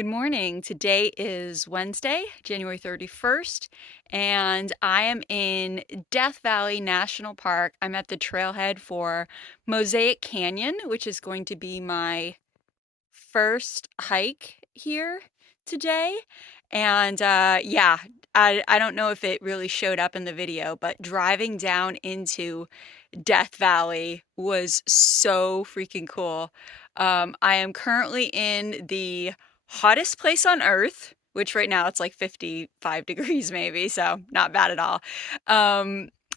Good morning. Today is Wednesday, January 31st, and I am in Death Valley National Park. I'm at the trailhead for Mosaic Canyon, which is going to be my first hike here today. And yeah, I don't know if it really showed up in the video, but driving down into Death Valley was so freaking cool. I am currently in the hottest place on earth, which right now it's like 55 degrees maybe, so not bad at all.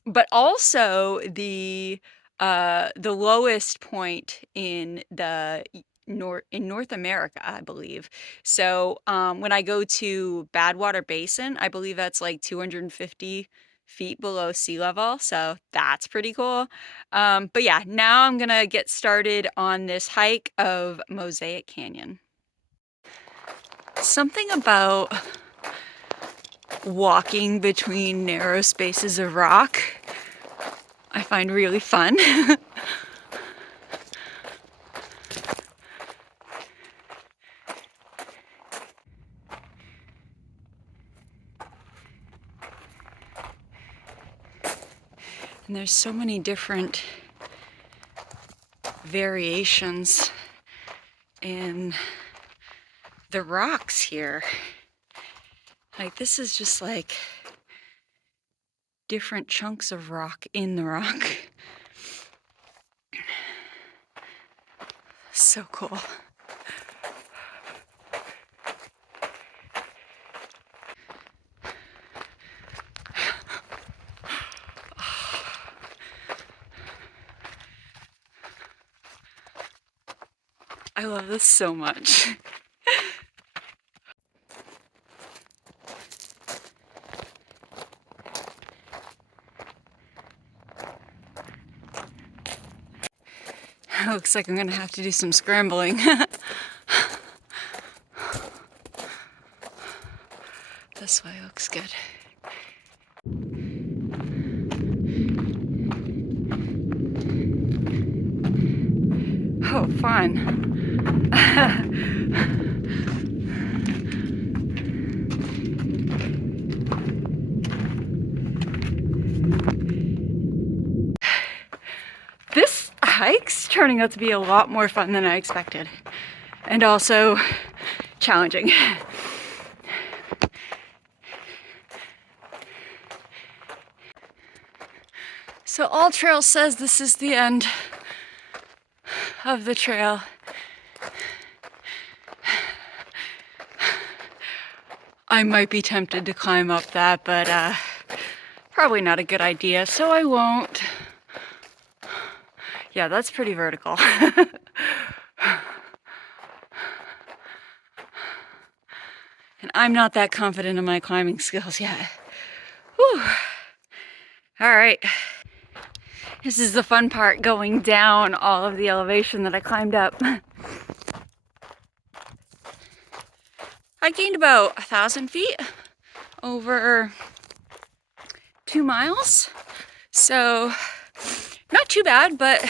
But also the lowest point in the North America, I believe. So when I go to Badwater Basin, I believe that's like 250 feet below sea level, so that's pretty cool. But yeah, now I'm gonna get started on this hike of Mosaic Canyon. Something about walking between narrow spaces of rock I find really fun. And there's so many different variations in the rocks here. Like, this is just like different chunks of rock in the rock. So cool. I love this so much. Looks like I'm gonna have to do some scrambling. This way looks good. Oh, fun. This hike's turning out to be a lot more fun than I expected, and also challenging. So All Trail says this is the end of the trail. I might be tempted to climb up that, but probably not a good idea, so I won't. Yeah, that's pretty vertical. And I'm not that confident in my climbing skills yet. Whew. All right. This is the fun part, going down all of the elevation that I climbed up. I gained about 1,000 feet over 2 miles. So not too bad, but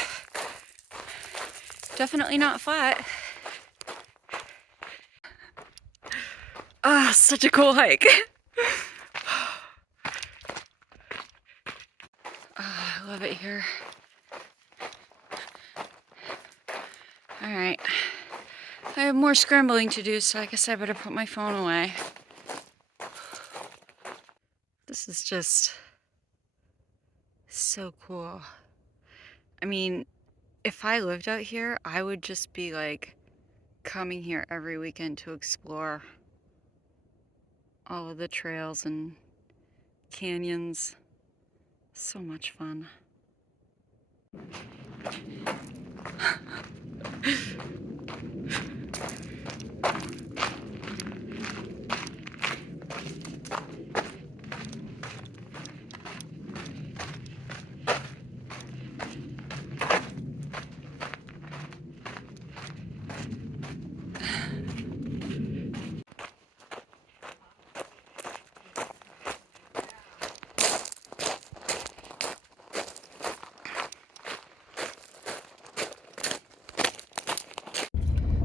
definitely not flat. Ah, such a cool hike. I love it here. All right. I have more scrambling to do, so I guess I better put my phone away. This is just so cool. I mean, if I lived out here, I would just be like coming here every weekend to explore all of the trails and canyons. So much fun.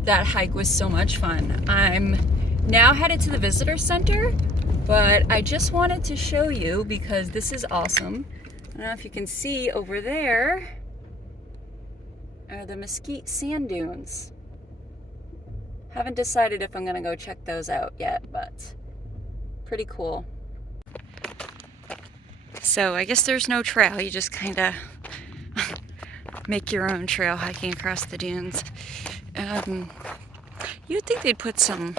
That hike was so much fun. I'm now headed to the visitor center, but I just wanted to show you because this is awesome. I don't know if you can see over there are the Mesquite sand dunes. Haven't decided if I'm gonna go check those out yet, but pretty cool. So I guess there's no trail, you just kind of make your own trail hiking across the dunes. You'd think they'd put some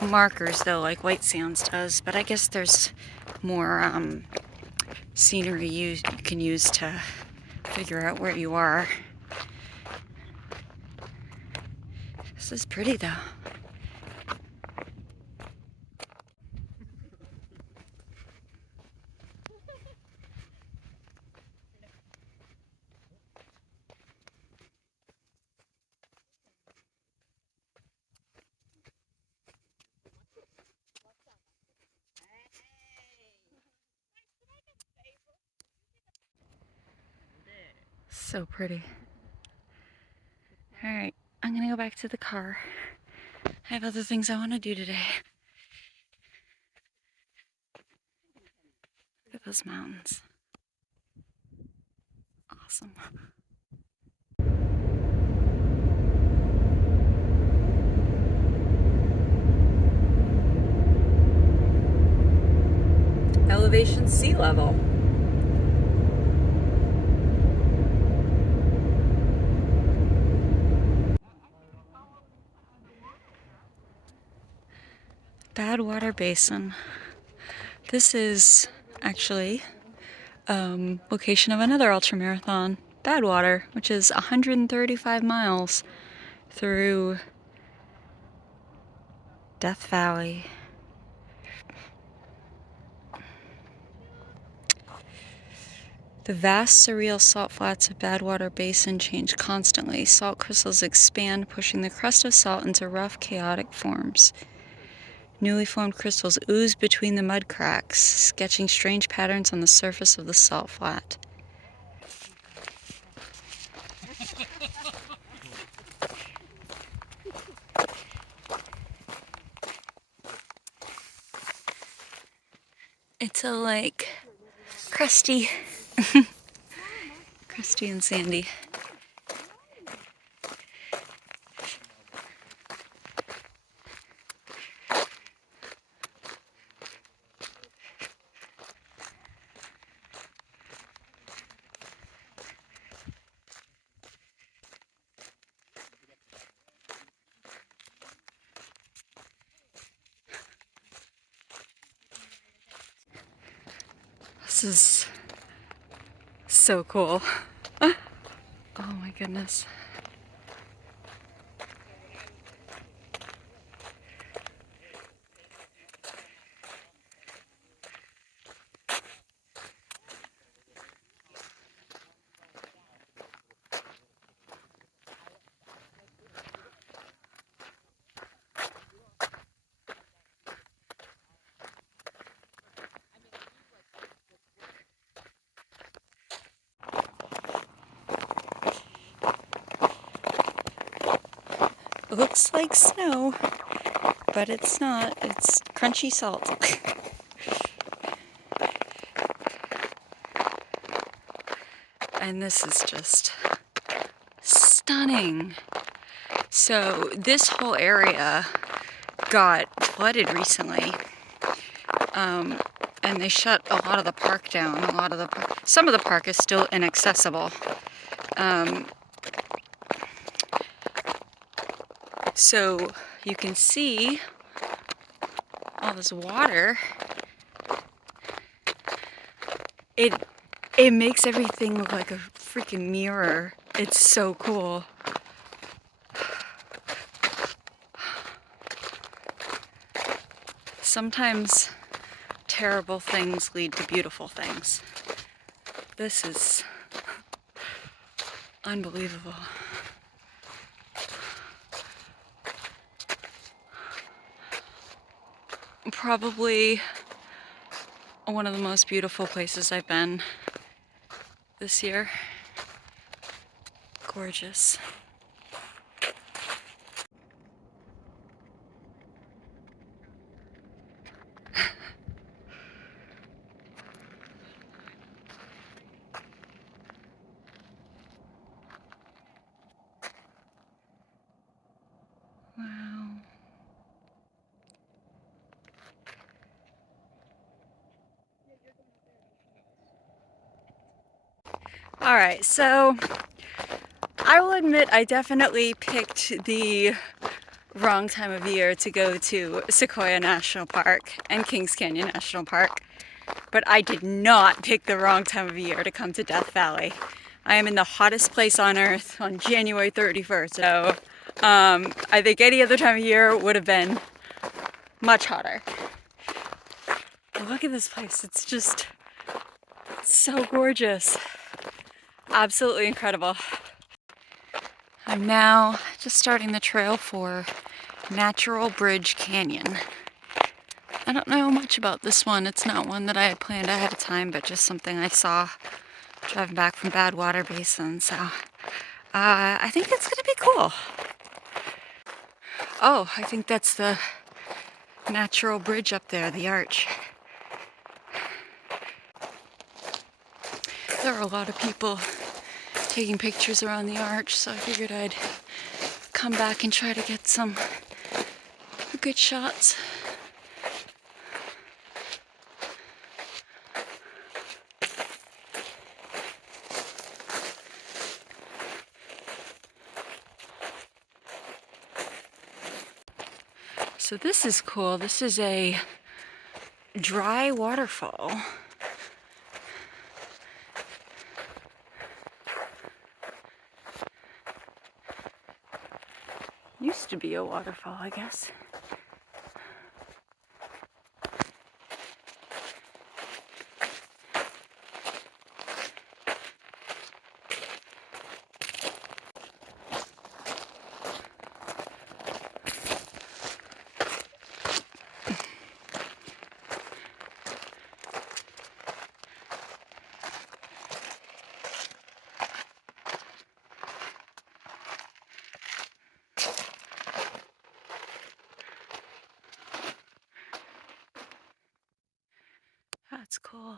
markers though, like White Sands does, but I guess there's more scenery you can use to figure out where you are. This is pretty though. So pretty. All right, I'm gonna go back to the car. I have other things I want to do today. Look at those mountains. Awesome. Elevation sea level. Badwater Basin. This is actually location of another ultramarathon, Badwater, which is 135 miles through Death Valley. The vast, surreal salt flats of Badwater Basin change constantly. Salt crystals expand, pushing the crust of salt into rough, chaotic forms. Newly formed crystals ooze between the mud cracks, sketching strange patterns on the surface of the salt flat. It's a lake. Crusty. Crusty and sandy. This is so cool. Oh my goodness. It looks like snow, but it's not. It's crunchy salt. And this is just stunning. So this whole area got flooded recently, and they shut a lot of the park down. Some of the park is still inaccessible. So you can see all this water. It makes everything look like a freaking mirror. It's so cool. Sometimes terrible things lead to beautiful things. This is unbelievable. Probably one of the most beautiful places I've been this year. Gorgeous. All right, so I will admit I definitely picked the wrong time of year to go to Sequoia National Park and Kings Canyon National Park, but I did not pick the wrong time of year to come to Death Valley. I am in the hottest place on earth on January 31st, so I think any other time of year would have been much hotter. But look at this place, it's just so gorgeous. Absolutely incredible. I'm now just starting the trail for Natural Bridge Canyon. I don't know much about this one. It's not one that I had planned ahead of time, but just something I saw driving back from Badwater Basin. So I think it's gonna be cool. Oh, I think that's the natural bridge up there, the arch. There are a lot of people taking pictures around the arch, so I figured I'd come back and try to get some good shots. So this is cool. This is a dry waterfall. Used to be a waterfall, I guess. That's cool.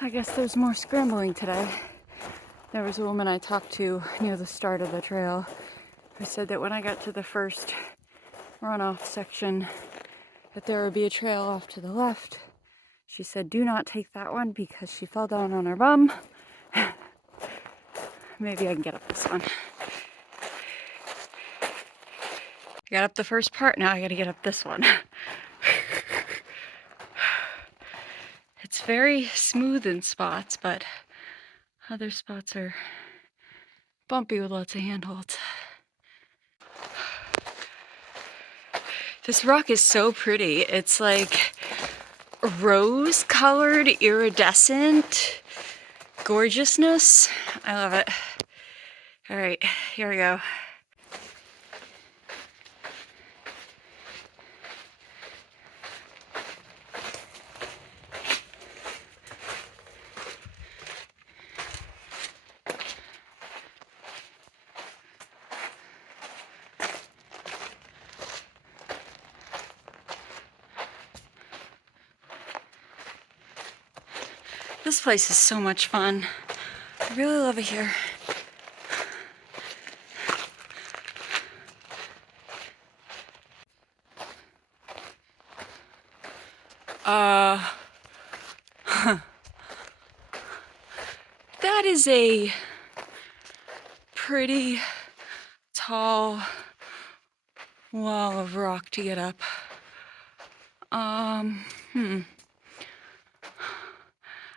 I guess there's more scrambling today. There was a woman I talked to near the start of the trail who said that when I got to the first runoff section that there would be a trail off to the left. She said do not take that one because she fell down on her bum. Maybe I can get up this one. I got up the first part, now I gotta get up this one. It's very smooth in spots, but other spots are bumpy with lots of handholds. This rock is so pretty. It's like rose-colored, iridescent gorgeousness. I love it. All right, here we go. This place is so much fun. I really love it here. That is a pretty tall wall of rock to get up.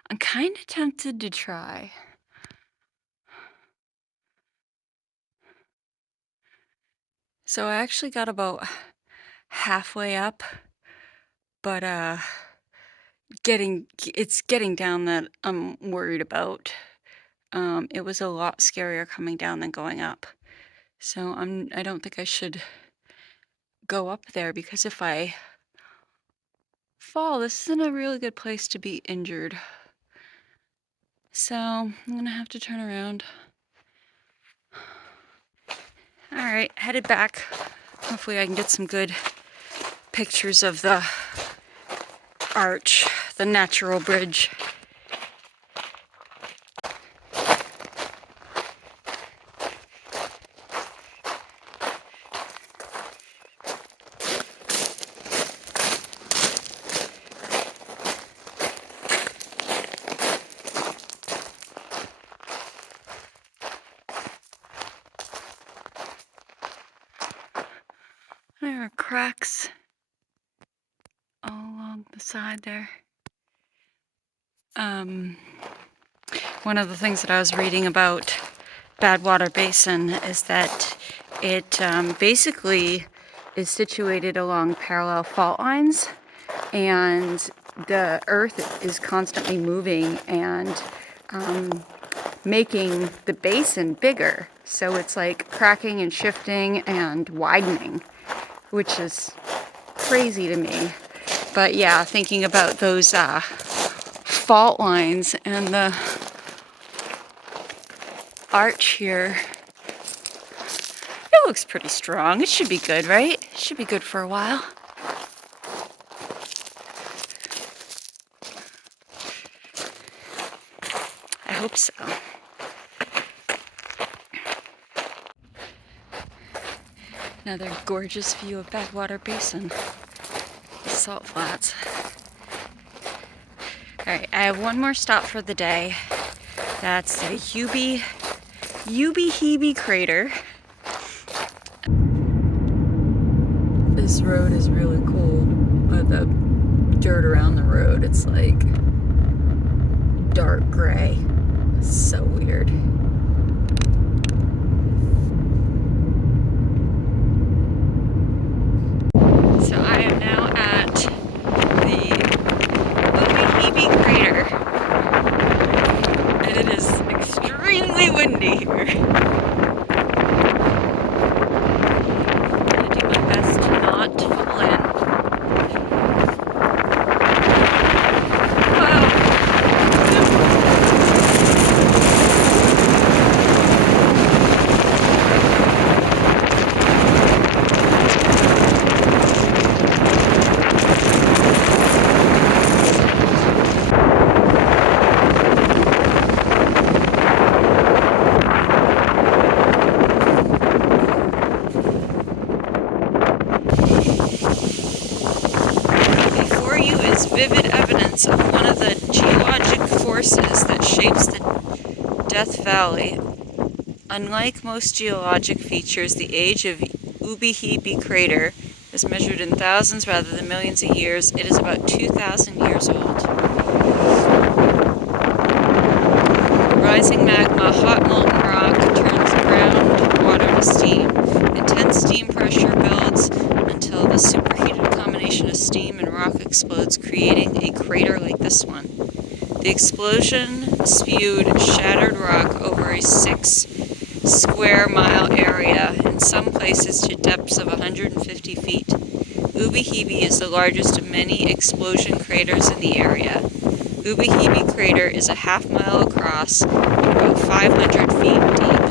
I'm kind of tempted to try. So I actually got about halfway up, but it's getting down that I'm worried about. It was a lot scarier coming down than going up. So I don't think I should go up there because if I fall, this isn't a really good place to be injured. So I'm gonna have to turn around. All right, headed back. Hopefully I can get some good pictures of the arch, the natural bridge. There are cracks all along the side there. One of the things that I was reading about Badwater Basin is that it basically is situated along parallel fault lines, and the earth is constantly moving and making the basin bigger. So it's like cracking and shifting and widening, which is crazy to me. But yeah, thinking about those fault lines and the arch here, it looks pretty strong. It should be good, right? It should be good for a while. I hope so. Another gorgeous view of Badwater Basin, the salt flats. Alright, I have one more stop for the day. That's the Ubehebe Crater. This road is really cool. The dirt around the road, it's like dark gray. It's so weird. So I am now at the Ubehebe Crater, and it is extremely windy here. I'm gonna do my best to not fall in. Vivid evidence of one of the geologic forces that shapes the Death Valley. Unlike most geologic features, the age of Ubehebe Crater is measured in thousands rather than millions of years. It is about 2,000 years old. Rising magma, hot molten rock, turns groundwater to steam. Intense steam pressure builds until the superheated combination of steam and rock explodes, creating a crater like this one. The explosion spewed shattered rock over a 6 square mile area, in some places to depths of 150 feet. Ubehebe is the largest of many explosion craters in the area. Ubehebe Crater is a half mile across and about 500 feet deep.